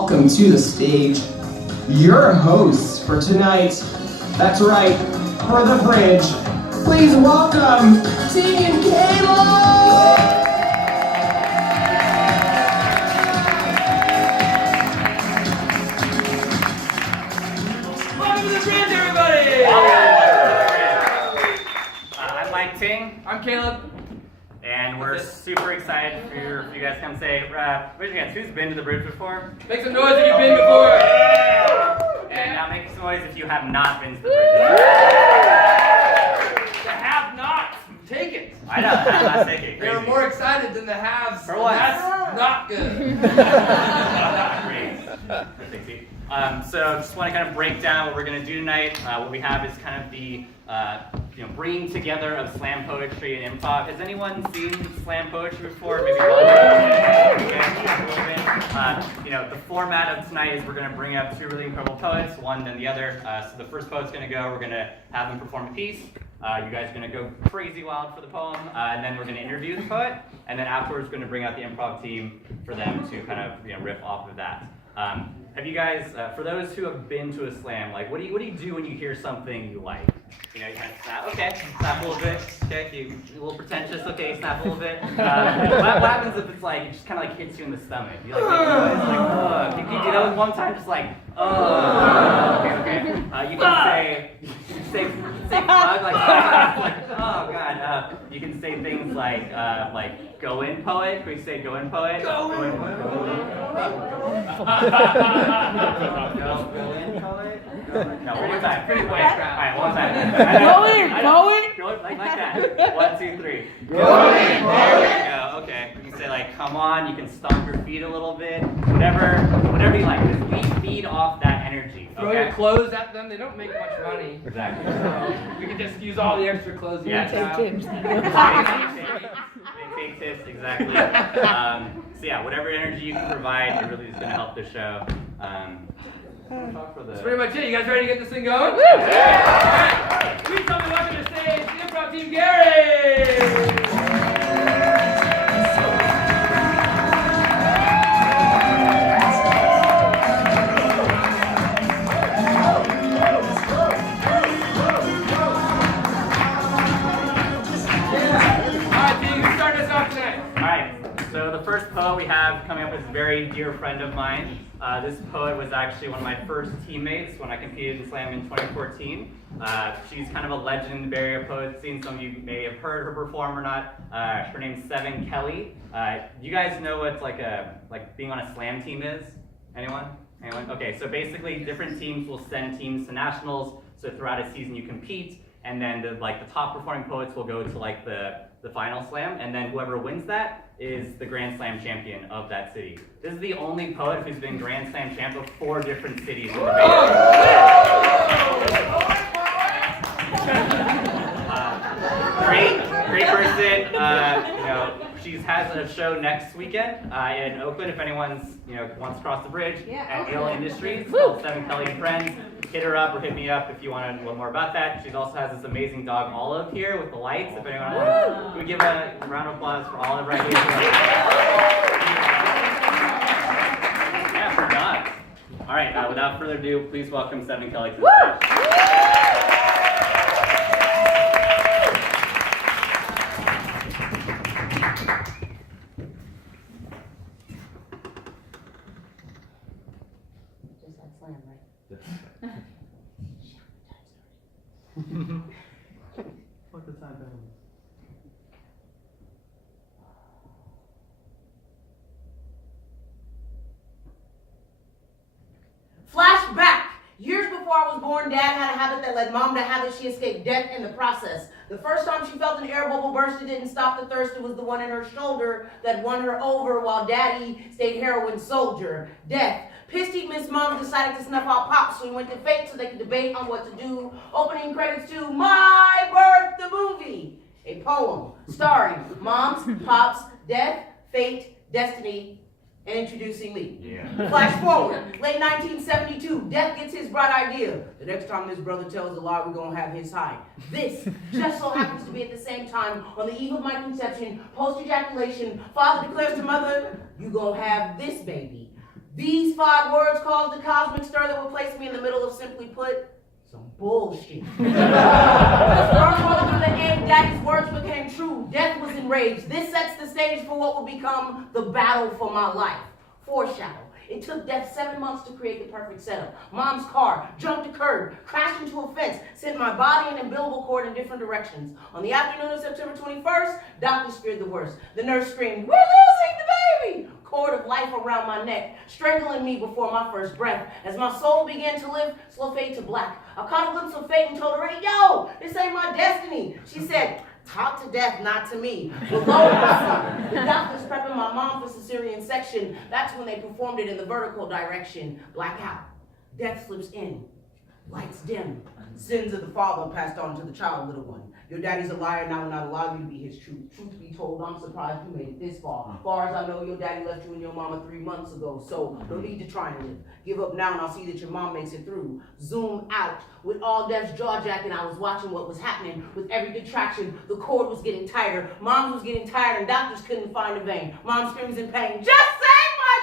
Welcome to the stage, your hosts for tonight. That's right, for the bridge. Please welcome Team Caleb! Welcome to the bridge, everybody! I'm Mike Ting. I'm Caleb. And we're super excited for you guys to come say, raise your hands, who's been to the bridge before? Make some noise if you've been before. And now make some noise if you have not been to the bridge before. The have-nots, take it. I know, I'm not taking it. They were more excited than the haves. For what? That's not good. Great. So just want to kind of break down what we're going to do tonight. What we have is kind of the bringing together of slam poetry and improv. Has anyone seen slam poetry before? Maybe one. The format of tonight is we're going to bring up two really incredible poets, one then the other. So the first poet's going to go. We're going to have them perform a piece. You guys are going to go crazy wild for the poem, and then we're going to interview the poet, and then afterwards we're going to bring out the improv team for them to kind of riff off of that. Have you guys, for those who have been to a slam, like what do you do when you hear something you like? You kind of snap, okay, snap a little bit, okay, a little pretentious, okay, snap a little bit. What happens if it's like, it just kind of like hits you in the stomach? You like make a noise, like, you can do that one time, just like, okay. You can say bug, like, oh god. You can say things like go in poet. Can we say go in poet? Go in poet. Go in poet. No, one more time. Pretty quick. All right, one more time. Go in, like that. 1, 2, 3. Go in. There we go. Okay. You can say like, come on. You can stomp your feet a little bit. Whatever you like. Just feed off that energy. Throw your clothes at them. They don't make much money. Exactly. So we can just use all the extra clothes you have. Tips. They take tips, exactly. So yeah, whatever energy you can provide, it really is going to help the show. That's pretty much it. You guys ready to get this thing going? Woo! Alright. Please tell me welcome to stage the improv team, Gary! So the first poet we have coming up is a very dear friend of mine. This poet was actually one of my first teammates when I competed in Slam in 2014. She's kind of a legend in the Bay Area poet scene. Some of you may have heard her perform or not. Her name's Seven Kelly. You guys know what like being on a Slam team is? Anyone? Okay, so basically different teams will send teams to nationals. So throughout a season you compete, and then the top performing poets will go to the final slam, and then whoever wins that is the Grand Slam champion of that city. This is the only poet who's been Grand Slam champ of 4 different cities in the Bay Area. Great person. She has a show next weekend in Oakland. If anyone's wants to cross the bridge at Ale Industries, called Seven Kelly and Friends. Hit her up or hit me up if you want to know more about that. She also has this amazing dog Olive here with the lights. If anyone wants, we give a round of applause for Olive right here. Yeah, for dogs. All right. Without further ado, please welcome Seven Kelly to the stage. What's the time down? Flashback. Years before I was born, Dad had a habit that led Mom to habit. She escaped death in the process. The first time she felt an air bubble burst, it didn't stop the thirst. It was the one in her shoulder that won her over while Daddy stayed heroin soldier. Death. Pissed he missed Mom decided to snuff out Pops, so he went to Fate so they could debate on what to do. Opening credits to My Birth, the movie. A poem starring Moms, Pops, Death, Fate, Destiny, and introducing me. Yeah. Flash forward, late 1972, Death gets his bright idea. The next time this brother tells a lie, we're gonna have his high. This just so happens to be at the same time on the eve of my conception, post-ejaculation. Father declares to mother, you gonna have this baby. These 5 words caused the cosmic stir that would place me in the middle of, simply put, some bullshit. The storm rolled through the air, Daddy's words became true. Death was enraged. This sets the stage for what will become the battle for my life. Foreshadow. It took Death 7 months to create the perfect setup. Mom's car jumped a curb, crashed into a fence, sent my body and umbilical cord in different directions. On the afternoon of September 21st, doctors feared the worst. The nurse screamed, "We're losing the baby!" Cord of life around my neck, strangling me before my first breath. As my soul began to live, slow fade to black. I caught a glimpse of fate and told her, "Hey, yo, this ain't my destiny." She said, "Talk to death, not to me." The doctors prepping my mom for cesarean section. That's when they performed it in the vertical direction. Blackout. Death slips in. Lights dim. Sins of the father passed on to the child, little one. Your daddy's a liar and I will not allow you to be his truth. Truth be told, I'm surprised you made it this far. Far as I know, your daddy left you and your mama 3 months ago, so no need to try and live. Give up now and I'll see that your mom makes it through. Zoom out. With all Death's jaw jacking, I was watching what was happening. With every contraction, the cord was getting tighter. Mom was getting tired and doctors couldn't find a vein. Mom screams in pain, "Just save my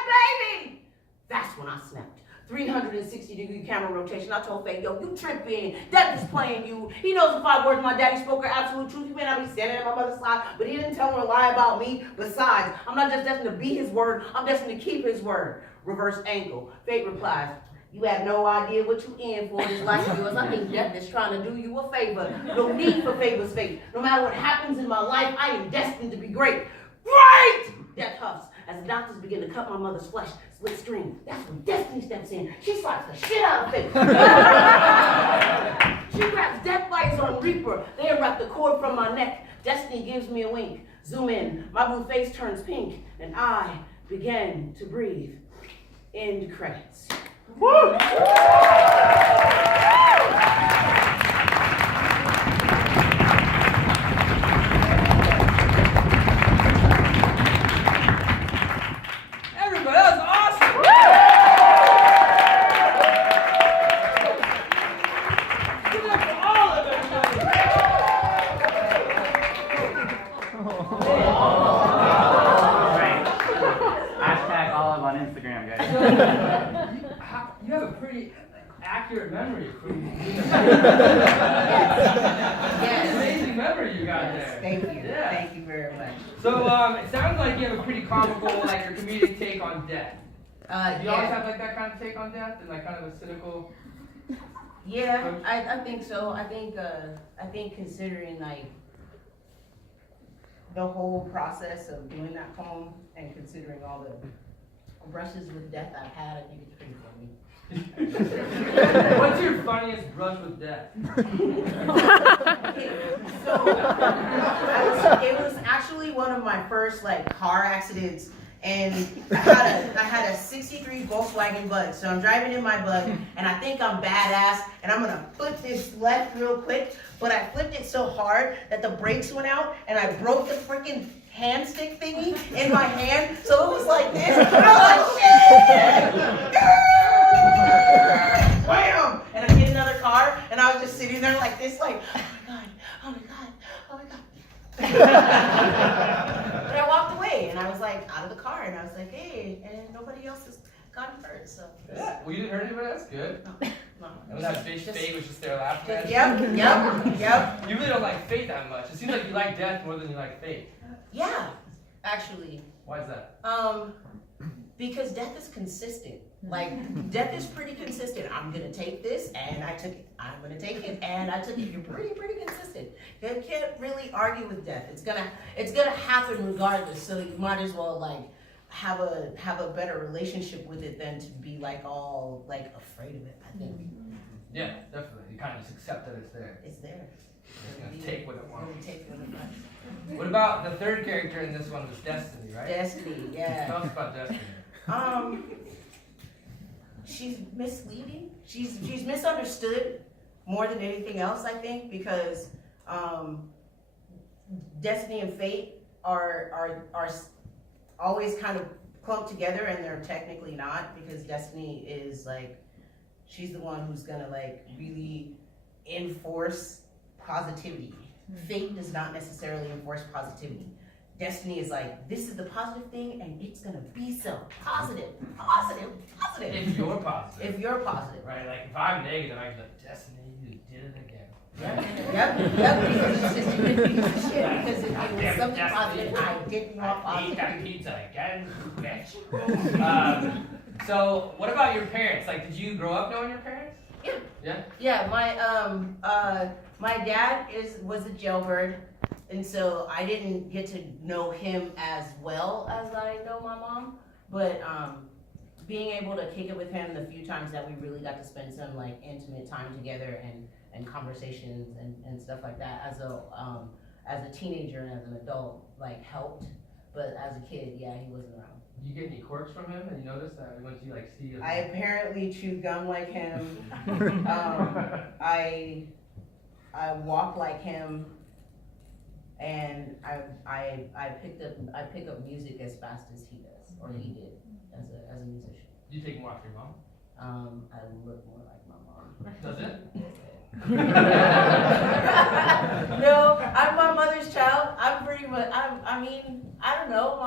baby!" That's when I snapped. 360-degree camera rotation. I told Faye, "Yo, you tripping. Death is playing you. He knows the 5 words my daddy spoke are absolute truth. He may not be standing at my mother's side, but he didn't tell her a lie about me. Besides, I'm not just destined to be his word, I'm destined to keep his word." Reverse ankle. Fate replies, "You have no idea what you in for this life of yours. I think death is trying to do you a favor. No need for favors, fate. No matter what happens in my life, I am destined to be great." Great! Death huffs. As the doctors begin to cut my mother's flesh, split screen. That's when Destiny steps in. She slaps the shit out of Fate. She grabs Death Fighters on Reaper. They unwrap the cord from my neck. Destiny gives me a wink. Zoom in. My blue face turns pink, and I begin to breathe. End credits. Woo! You have a pretty accurate memory. Yes. Amazing memory you got there. Thank you. Yeah. Thank you very much. So it sounds like you have a pretty comical, like your comedic take on death. Do you always have like that kind of take on death and like kind of a cynical? Yeah, I think so. I think considering like the whole process of doing that poem and considering all the brushes with death I've had, I think it's pretty funny. What's your funniest brush with death? So it was actually one of my first like car accidents, and I had a 63 Volkswagen Bug. So I'm driving in my Bug, and I think I'm badass, and I'm gonna flip this left real quick, but I flipped it so hard that the brakes went out, and I broke the freaking hand stick thingy in my hand, so it was like this, and I was like, shit! Wham! And I hit another car, and I was just sitting there like this, like, oh my god, oh my god, oh my god. But I walked away, and I was like out of the car, and I was like, hey, and nobody else has gotten hurt, so. Yeah, well you didn't hurt anybody, that's good. No. And that bitch Faye was just there laughing at you. Yep. You really don't like Faye that much. It seems like you like death more than you like Faye. Yeah, actually. Why is that? Because death is consistent. Like, death is pretty consistent. I'm gonna take this, and I took it. I'm gonna take it, and I took it. You're pretty consistent. You can't really argue with death. It's gonna happen regardless. So you might as well like have a better relationship with it than to be like all like afraid of it. I think. Yeah, definitely. You kind of just accept that it's there. It's there. You're gonna take what it wants. Take what it wants. What about the third character in this one was Destiny, right? Destiny, yeah. Tell us about Destiny. She's misleading. She's misunderstood more than anything else, I think, because Destiny and Fate are always kind of clumped together, and they're technically not, because Destiny is like, she's the one who's gonna like really enforce positivity. Fate does not necessarily enforce positivity. Destiny is like, this is the positive thing, and it's gonna be so positive. If you're positive. If you're positive. Right, like if I'm negative, I can be like, Destiny, you did it again. Yep, because it's just a good piece of shit, because if it was something positive, I didn't want I ate positive. that pizza again, bitch. So, what about your parents? Like, did you grow up knowing your parents? Yeah. Yeah? Yeah, my dad was a jailbird, and so I didn't get to know him as well as I know my mom. But being able to kick it with him the few times that we really got to spend some like intimate time together and conversations and stuff like that as a teenager and as an adult like helped. But as a kid, yeah, he wasn't around. Did you get any quirks from him? And you notice that once you like see him? I apparently chew gum like him. I walk like him, and I pick up music as fast as he does, or he did as a musician. You take more after your mom? I look more like my mom. Does it? No, I'm my mother's child. I'm pretty much. I mean, I don't know.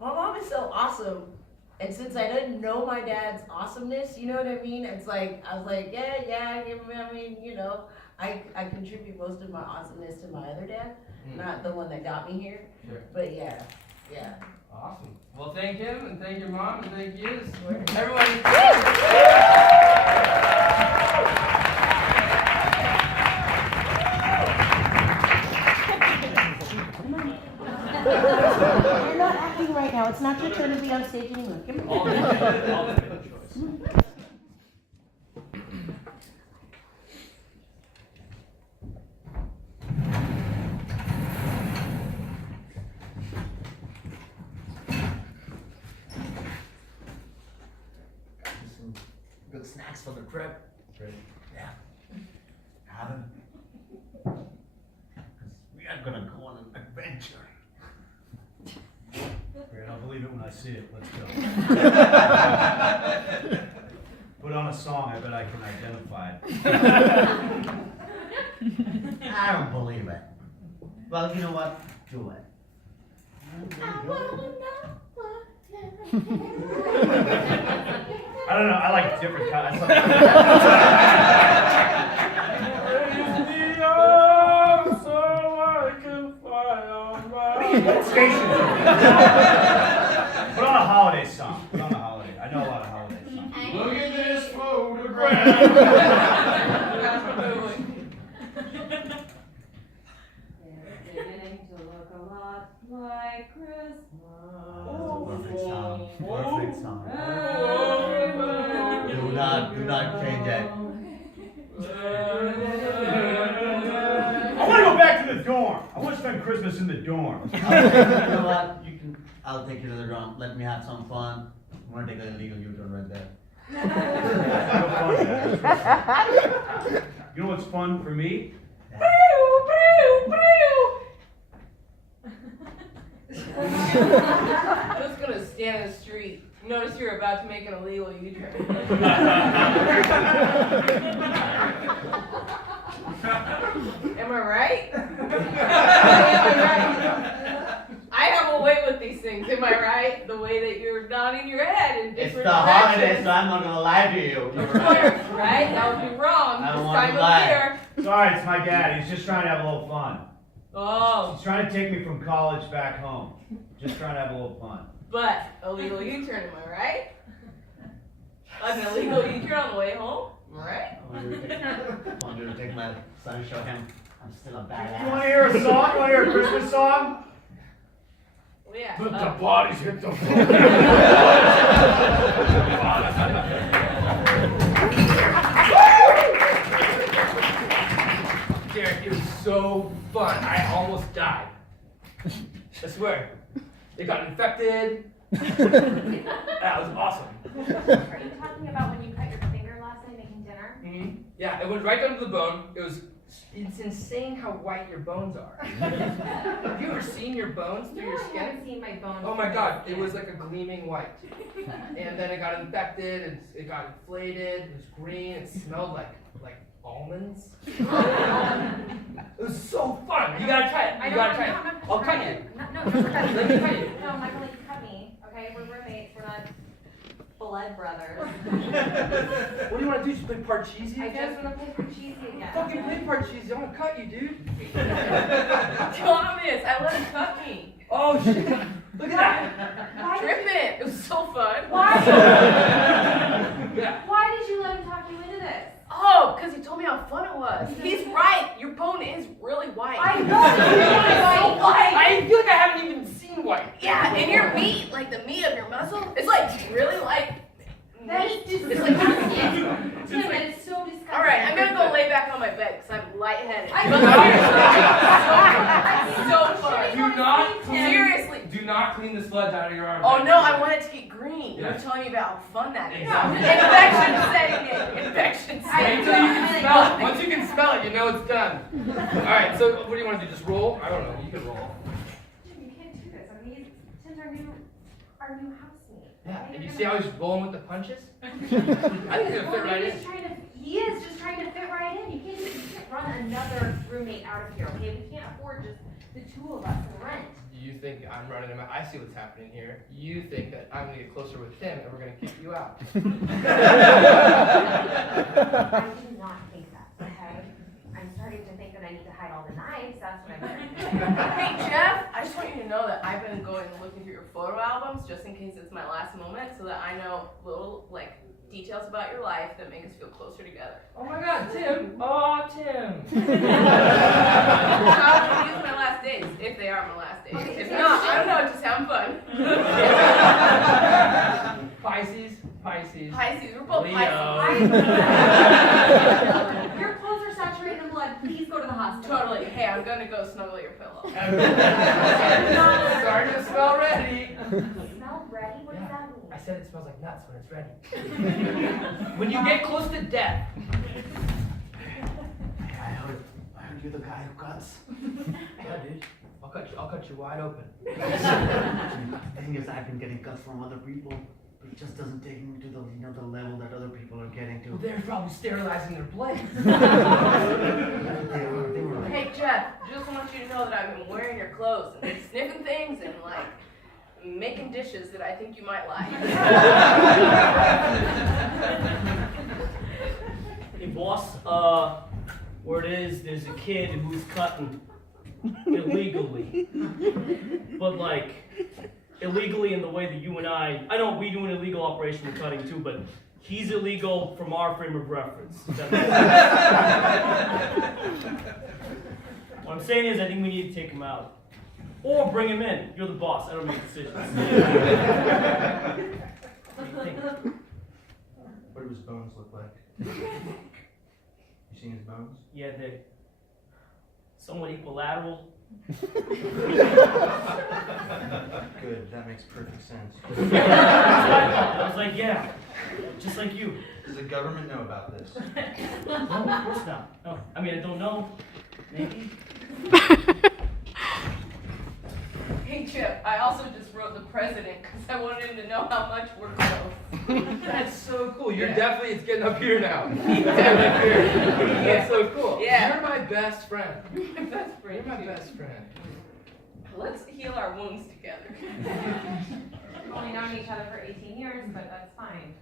My mom is so awesome. And since I didn't know my dad's awesomeness, you know what I mean? It's like, I was like, yeah, I mean, you know, I contribute most of my awesomeness to my other dad, not the one that got me here. Sure. But yeah. Awesome. Well, thank him, and thank your mom, and thank you. Sure. Everyone. You're not acting right now. It's not your turn to be on stage anymore. Come on. All the choice. Some good snacks for the trip. Great. Yeah. Have them. Because we are gonna go on an adventure. Great, I'll believe it when I see it. Let's go. Put on a song, I bet I can identify it. I don't believe it. Well, you know what? Do it. I don't know, I like different kinds. Station. Put on a holiday song. Put on a holiday. I know a lot of holiday songs. Look at this photograph. Beginning to look a lot like Christmas. Perfect song. Perfect song. Do not change it. I want to go back to the dorm. I want to spend Christmas in the dorm. You know what? I'll take you to the ground. Let me have some fun. I'm gonna take an illegal U-turn right there. You know what's fun for me? I'm just gonna stand in the street. Notice you're about to make an illegal U-turn. Am I right? I have a way with these things. Am I right? The way that you're nodding your head in It's different the holiday, directions. so I'm not gonna lie to you. Of course, right? That would be wrong I this don't want time to of lie. year. Sorry, it's my dad. He's just trying to have a little fun. Oh, He's trying to take me from college back home. Just trying to have a little fun. but illegal U-turn, am I right? An illegal U-turn on the way home, am I right? I want you to take my son and show him I'm still a You want to badass. hear a song? You want to hear a Christmas song? Well, yeah. Let the bodies hit the floor. Derek, it was so fun. I almost died. I swear. It got infected. That was awesome. Are you talking about when you cut your finger last night making dinner? Yeah, it went right down to the bone. It was It's insane how white your bones are. Have you ever seen your bones through your I skin? haven't seen my bones. Oh my through god, my it was skin. like a gleaming white. And then it got infected, and it got inflated, it was green, it smelled like almonds. It was so fun. You gotta try it. I You don't gotta want try to. it. I'm I'll not cut trying you. it. No, don't cut me. Let me cut you. No, Michael, you cut me. Okay, we're roommates. We're not blood brothers. What do you want to do? Just play Parcheesi I again? just want to play for cheesy again. Fucking play Parcheesi. I'm gonna cut you, dude. Thomas, I let him cut me. Oh shit. Look at that. Why did, Tripping. It was so fun. Yeah. why did you let him talk you into this? Oh, because he told me how fun it was. He's right. Your bone is really white. I know. It's so white. I feel like I haven't even seen white. Yeah, and your meat, like the meat of your muscle, it's like really like That meat. is It's like disgusting. Tim, that is so disgusting. All right, I'm gonna go lay back on my bed because I'm lightheaded. So fun. Do not clean. Seriously. Do not clean the sludge out of your arm. Oh no, I want it to get green. Yeah. You're telling me about how fun that is. Exactly. Infection setting in. Infection Wait setting until you in. can smell it. Once you can smell it, you know it's done. Alright, so what do you want to do? Just roll? I don't know. You can roll. Tim, you can't do this. I mean, Tim's our new housemate. Yeah. Okay, And you you're see how gonna- he's rolling with the punches? I think he's gonna fit right in. He is just trying to fit right in. You can't run another roommate out of here, okay? We can't afford just the two of us and rent. You think I'm running him out? I see what's happening here. You think that I'm gonna get closer with Tim and we're gonna kick you out. I do not think that, okay? I'm starting to think that I need to hide all the knives. That's what I'm doing. Hey Jeff, I just want you to know that I've been going and looking through your photo albums just in case it's my last moment, so that I know little like details about your life that make us feel closer together. Oh my god, Tim! Oh, Tim! How these my last days, if they are my last days. If not, I don't know, just having fun. Pisces. Pisces, we're both Leo. Pisces. Your clothes are saturated in blood. Please go to the hospital. Totally. Hey, I'm gonna go snuggle your pillow. Starting to smell ready. Smell ready? What does that mean? I said it smells like nuts when it's ready. When you get close to death. I heard you're the guy who cuts. Yeah, dude. I'll cut you wide open. The thing is, I've been getting cuts from other people, but it just doesn't take me to the level that other people are getting Well, to. they're probably sterilizing their blades. They were like, Hey Jeff, just want you to know that I've been wearing your clothes and sniffing things and like making dishes that I think you might like. Hey boss, word is there's a kid who's cutting illegally. But like, illegally in the way that you and I know we do an illegal operation of cutting too, but he's illegal from our frame of reference. That makes sense. What I'm saying is I think we need to take him out. Or bring him in. You're the boss, I don't make decisions. What do you think? What do his bones look like? You seen his bones? Yeah, they're somewhat equilateral. Good, that makes perfect sense. I was like, yeah, just like you. Does the government know about this? No, of course not. No, I mean, I don't know. Maybe. Hey Chip, I also just wrote the president because I wanted him to know how much we're close. That's so cool. You're Yeah. definitely, it's getting up here now. It's getting up here. That's so cool. Yeah. You're my best friend. That's You're pretty my cute. best friend. Let's heal our wounds together. We've only known each other for 18 years, but that's fine.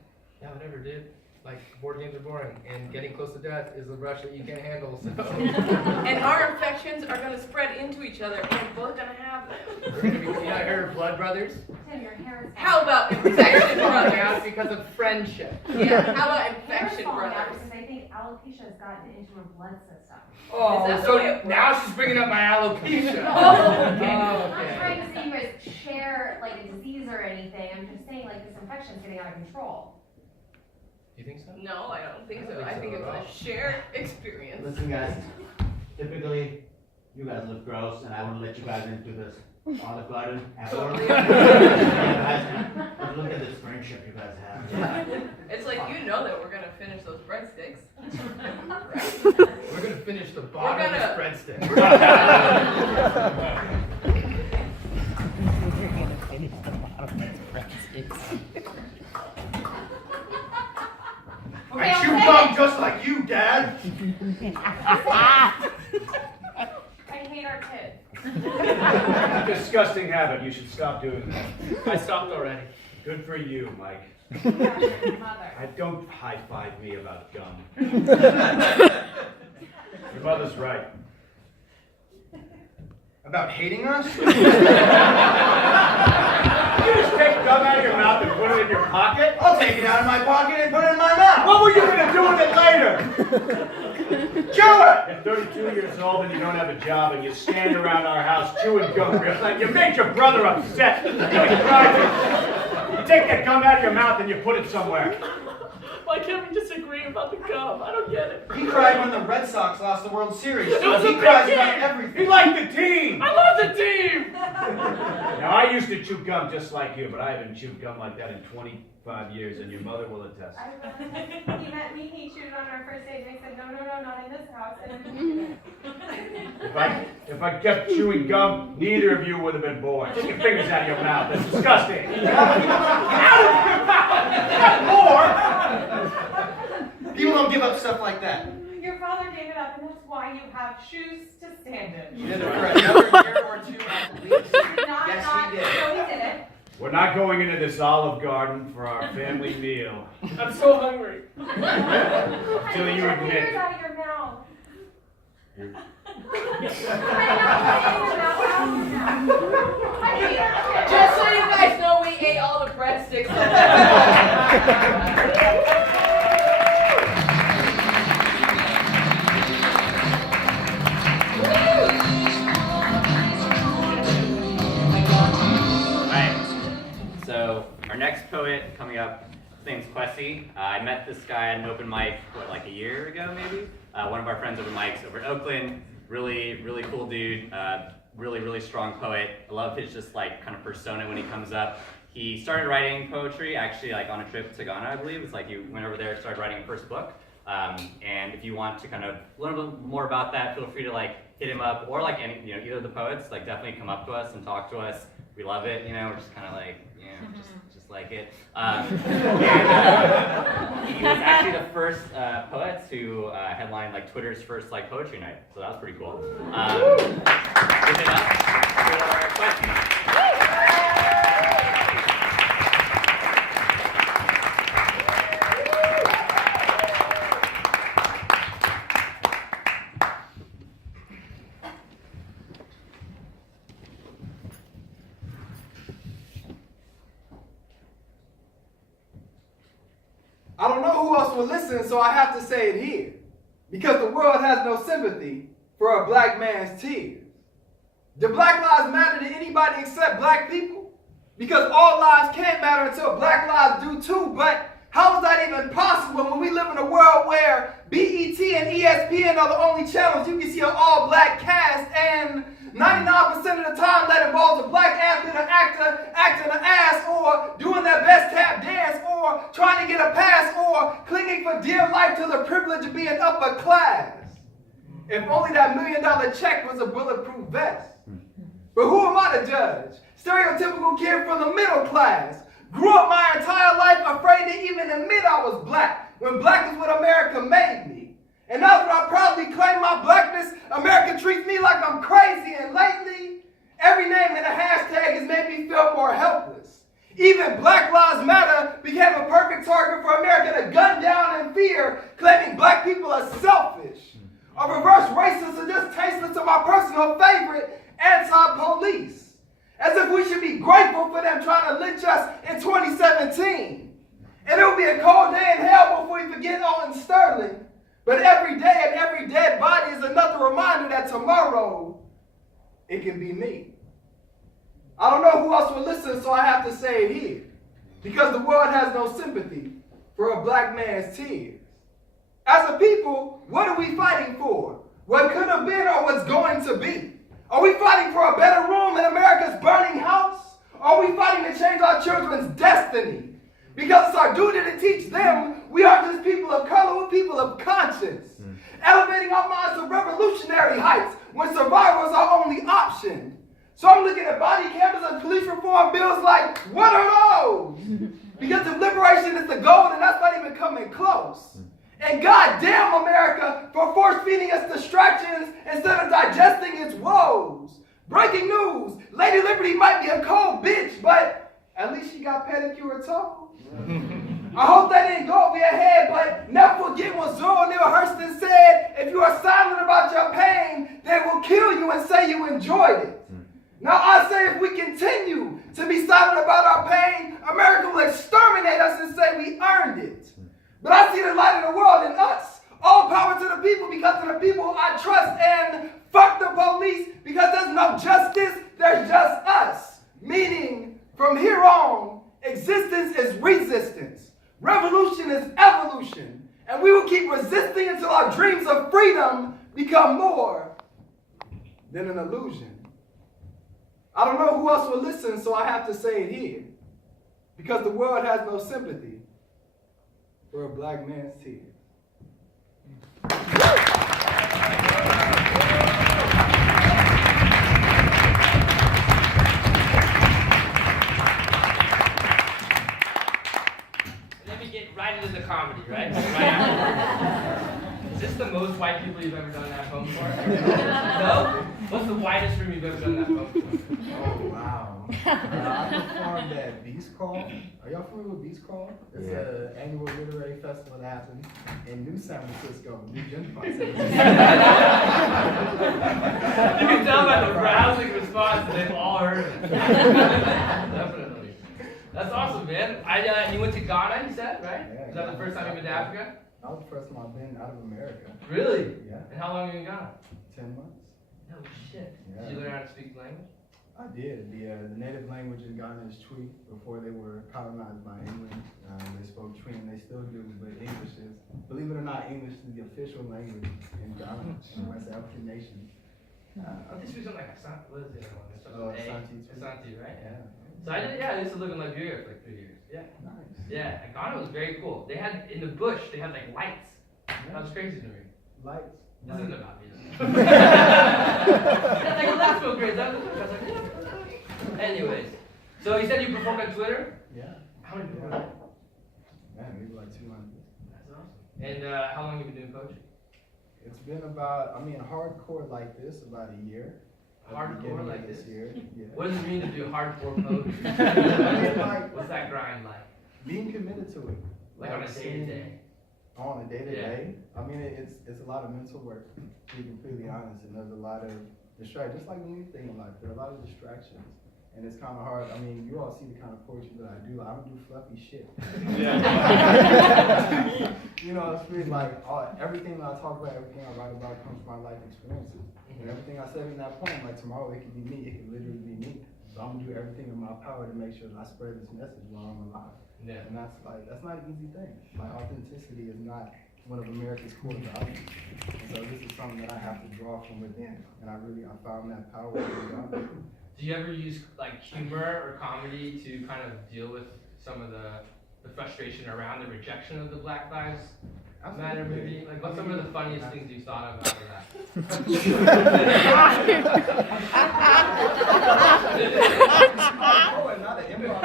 Yeah, whatever, dude. Like, board games are boring, and getting close to death is a rush that you can't handle, so. And our infections are gonna spread into each other, and we're both gonna have them. We're gonna be, you know, I heard blood brothers? Tim, your hair is How about infection Infection brothers? out because of friendship. Yeah, how about Hair's infection falling out brothers? because I think alopecia has gotten into her blood system. Oh, Is that so the way it now works? she's bringing up my alopecia. Oh, okay. Oh, I'm not okay. trying to say you guys share like a disease or anything. I'm just saying like this infection is getting out of control. Do you think so? No, I don't think I so. don't I think think so at all. it's a shared experience. listen guys, typically, you guys look gross, and I wouldn't let you guys into this Olive Garden at all. Totally. But look at this friendship you guys have. It's like you know that we're gonna finish those breadsticks. We're gonna finish finish the bottom of this breadstick. Okay, I chew I'll gum just like you, Dad. I hate our kids. Disgusting habit. You should stop doing that. I stopped already. Good for you, Mike. Yeah, your mother. Don't high-five me about gum. Your mother's right. About hating us? You just take gum out of your mouth and put it in your pocket? I'll take it out of my pocket and put it in my mouth. What were you going to do with it later? Chew it! You're 32 years old and you don't have a job and you stand around our house chewing gum real like you make your brother upset. You take that gum out of your mouth and you put it somewhere. Why can't we disagree about the gum? I don't get it. He cried when the Red Sox lost the World Series. It was a He big cries game. about everything. He liked the team. I love the team! Now, I used to chew gum just like you, but I haven't chewed gum like that in 25 years, and your mother will attest. He met me, he chewed on our first date, and I said, no, not in this house. And If I kept chewing gum, neither of you would have been born. Take your fingers out of your mouth. That's disgusting. Out of your mouth! Not more! People don't give up stuff like that. your father gave it up, and that's why you have shoes to stand in. You did it for another year or two at least. Yes, he did. No, he didn't. We're not going into this Olive Garden for our family meal. I'm so hungry. Until you Your admit. fingers out of your mouth. Just so you guys know, we ate all the breadsticks. So our next poet coming up, his name's Quessy. I met this guy at an open mic, like a year ago maybe? One of our friends over mics over in Oakland. Really cool dude. Really strong poet. I love his just like kind of persona when he comes up. He started writing poetry actually like on a trip to Ghana, I believe. It's like he went over there, started writing a first book. And if you want to kind of learn a little more about that, feel free to like hit him up or like any, either of the poets, like definitely come up to us and talk to us. We love it, we're just kind of like, just like it. And, he was actually the first poet to headline like Twitter's first like poetry night, so that was pretty cool. Give it up for questions. I don't know who else will listen, so I have to say it here. Because the world has no sympathy for a black man's tears. Do Black Lives matter to anybody except black people? Because all lives can't matter until black lives do too, but how is that even possible when we live in a world where BET and ESPN are the only channels you can see an all-black cast, and 99% of the time that involves a black athlete or actor acting an ass or doing their best tap dance or trying to get a pass or clinging for dear life to the privilege of being upper class. If only that $1 million check was a bulletproof vest. But who am I to judge? Stereotypical kid from the middle class. Grew up my entire life afraid to even admit I was black when black is what America made me. And now that I proudly claim my blackness, America treats me like I'm crazy. And lately, every name in a hashtag has made me feel more helpless. Even Black Lives Matter became a perfect target for America to gun down in fear, claiming black people are selfish, or reverse racist, or just tasteless to my personal favorite, anti-police. As if we should be grateful for them trying to lynch us in 2017. And it will be a cold day in hell before we forget Owen Sterling. But every day and every dead body is another reminder that tomorrow, it can be me. I don't know who else will listen, so I have to say it here. Because the world has no sympathy for a black man's tears. As a people, what are we fighting for? What could have been or what's going to be? Are we fighting for a better room in America's burning house? Or are we fighting to change our children's destiny? Because it's our duty to teach them we aren't just people of color, we're people of conscience. elevating our minds to revolutionary heights when survival is our only option. So I'm looking at body cameras and police reform bills like, what are those? Because if liberation is the goal, then that's not even coming close. And goddamn America for force-feeding us distractions instead of digesting its woes. Breaking news, Lady Liberty might be a cold bitch, but at least she got pedicure toes. I hope that didn't go over your head, but never forget what Zora Neale Hurston said, if you are silent about your pain, they will kill you and say you enjoyed it. Now I say if we continue to be silent about our pain, America will exterminate us and say we earned it. But I see the light of the world in us. All power to the people because of the people I trust, and fuck the police because there's no justice, there's just us. Meaning, from here on, existence is resistance. Revolution is evolution. And we will keep resisting until our dreams of freedom become more than an illusion. I don't know who else will listen, so I have to say it here. Because the world has no sympathy for a black man's tears. Let me get right into the comedy, right? Is this the most white people you've ever done that poem for? No? What's the whitest room you've ever done that poem for? Oh, wow. I performed at Beast Call. Are y'all familiar with Beast Call? It's an annual literary festival that happens in New San Francisco, New Gentrify. You can tell by the rousing response that they've all heard of it. Definitely. That's awesome, man. You went to Ghana, you said, right? Yeah, Is that the first time you've been to Africa? That was the first time I've been out of America. Really? Yeah. And how long have you been in Ghana? 10 months. No shit. Yeah. Did you learn how to speak the language? I did. The native language in Ghana is Twi. Before they were colonized by England, they spoke Twi, and they still do, but English is, believe it or not, English is the official language in Ghana, in West African nations. This was on like Asante, what is the other one? It's Oh, like Asante Twi. Asante, right? Yeah. So I used to live in Liberia for like 3 years. Yeah. Nice. Yeah, and Ghana was very cool. They had, in the bush, they had like lights. That was crazy to me. Lights. This isn't about me. That's like, let's go crazy. I was like, yeah. Anyways, so you said you performed on Twitter? Yeah. How many people were there? Man, maybe like 200. That's awesome. And how long have you been doing poetry? It's been about, hardcore like this, about a year. Hardcore like this? Year. Yeah. What does it mean to do hardcore poetry? What's that grind like? Being committed to it. Like on a day-to-day? On a day-to-day. It's a lot of mental work, to be completely honest, and there's a lot of distractions. Just like anything in life, there are a lot of distractions. And it's kind of hard. You all see the kind of poetry that I do. I don't do fluffy shit. It's really like everything that I talk about, everything I write about comes from my life experiences. And everything I said in that poem, like tomorrow it could be me, it could literally be me. So I'm gonna do everything in my power to make sure that I spread this message while I'm alive. Yeah. And that's not an easy thing. Authenticity is not one of America's core values. And so this is something that I have to draw from within. And I found that power within. Do you ever use like humor or comedy to kind of deal with some of the frustration around the rejection of the Black Lives Matter movie? Like, what's some of the funniest things you've thought of out of that? Not an improv.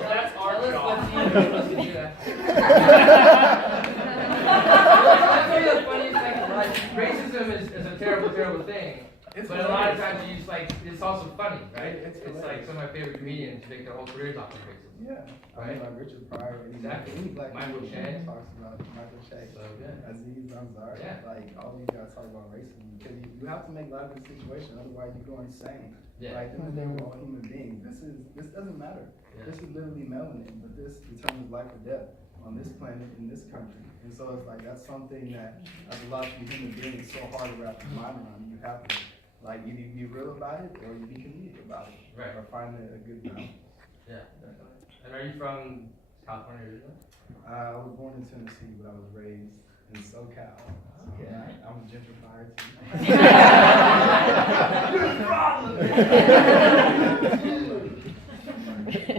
That's our job. Let's do that. That's one of the funniest things. Like, racism is a terrible, terrible thing. But a lot of times you use it's also funny, right? It's like some of my favorite comedians make their whole careers off of racism. Yeah. Right? Like Richard Pryor, Exactly. any black Michael comedian Che. talks about Michael Che. So good. Aziz Ansari. Yeah. Like all these guys talk about racism because you have to make light of the situation, otherwise you go insane. Yeah. Like at the end of the day, we're all human beings. This doesn't matter. Yeah. This is literally melanin, but this determines life or death on this planet in this country. And so it's like that's something that as a lot of human beings so hard to wrap your mind around. You have to either be real about it or you be comedic about it. Right. Or find a good balance. Yeah, definitely. And are you from California originally? I was born in Tennessee, but I was raised in SoCal. Okay. So I'm a gentrifier too.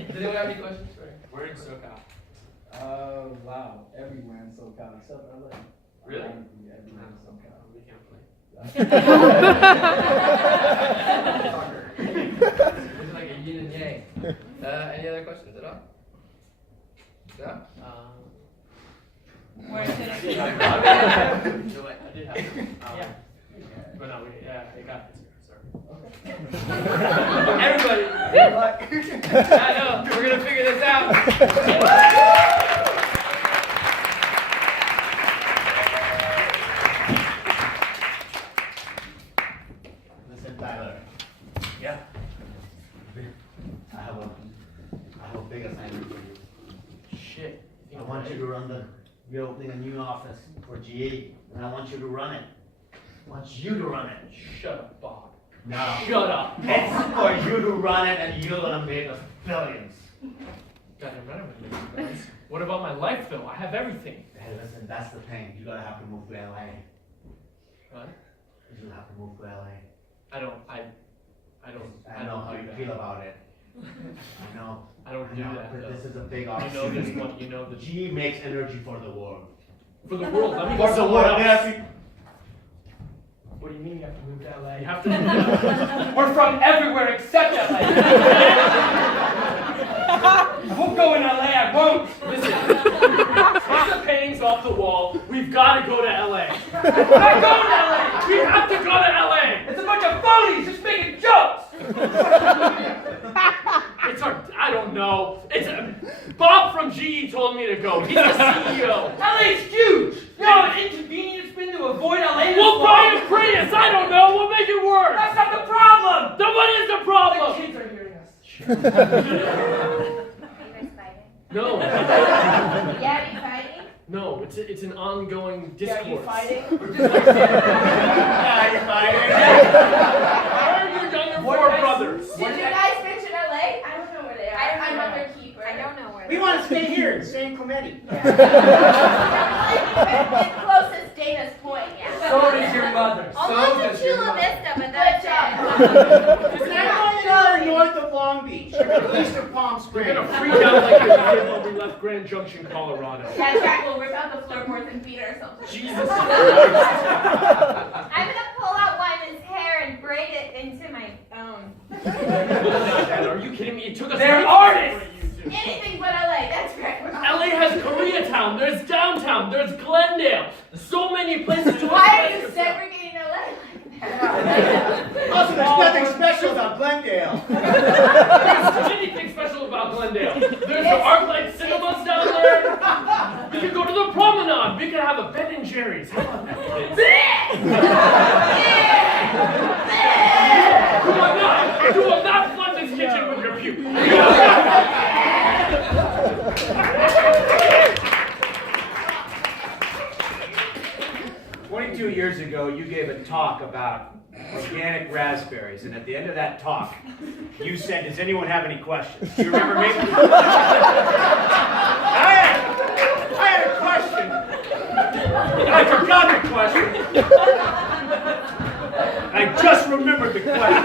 Does anyone have any questions? Where in SoCal? Wow, everywhere in SoCal except LA. Really? Yeah, everywhere in SoCal. We can't play. It's like a yin and yang. Any other questions at all? No? Where is it? I did have it. Yeah. But no, it got this. Sorry. Okay. Everybody! I know, we're gonna figure this out. Listen, Tyler. Yeah. I have a big assignment for you. Shit. I want you to run we're opening a new office for GE, and I want you to run it. I want you to run it. Shut up, Bob. No. Shut up. It's for you to run it, and you're gonna make us billions. Goddamn right, I'm gonna make you guys. What about my life, though? I have everything. Hey, listen, that's the thing. You're gonna have to move to LA. What? You're gonna have to move to LA. I know how you feel about it. I know. I don't do that. But though. this is a big You know opportunity. this one. You know the GE makes energy for the world. for the world. Let me For go the somewhere world, else. yes. What do you mean you have to move to LA? You have to. We're from everywhere except LA. I won't go in LA, I won't. Listen. Take the paintings off the wall. We've got to go to LA. We're not going to LA. We have to go to LA. It's a bunch of phonies just making jokes. It's our. I don't know. Bob from GE told me to go. He's the CEO. LA's huge. You know how inconvenient it's been to avoid LA this We'll long? buy a Prius. I don't know. We'll make it work. That's not the problem. Then what is the problem? The kids are hearing us. Are you guys fighting? No. Yeah, are you fighting? No. It's an ongoing discourse. Yeah, are you fighting? Yeah, you're fighting. Where are your younger What four did I- brothers? Did you guys mention LA? I don't know where they are. I'm on their keeper. I don't know where We want to stay here in San Clemente. It's closest Dana's Point, yeah. So does your mother. Almost So to does your Chula mother. Vista, but that's it. We're north of Long Beach, east of Palm We're Springs. gonna freak out like we did when we left Grand Junction, Colorado. That's right, we'll rip out the floorboards and beat ourselves. Jesus Christ. I'm gonna pull out Wyman's hair and braid it into my own. Are you kidding me? It took us. They're weeks artists. to get used to. Anything but LA, that's right. LA has Koreatown, there's downtown, there's Glendale, so many places to Why are express you yourself. segregating LA like that? Also, there's nothing special about Glendale. There's anything special about Glendale. There's the ArcLight cinemas down there. We could go to the promenade. We could have a Ben and Jerry's. How about that, kids? Do not flood this kitchen with your puke. 22 years ago, you gave a talk about organic raspberries, and at the end of that talk, you said, "Does anyone have any questions?" Do you remember me? I had a question. And I forgot the question. I just remembered the question.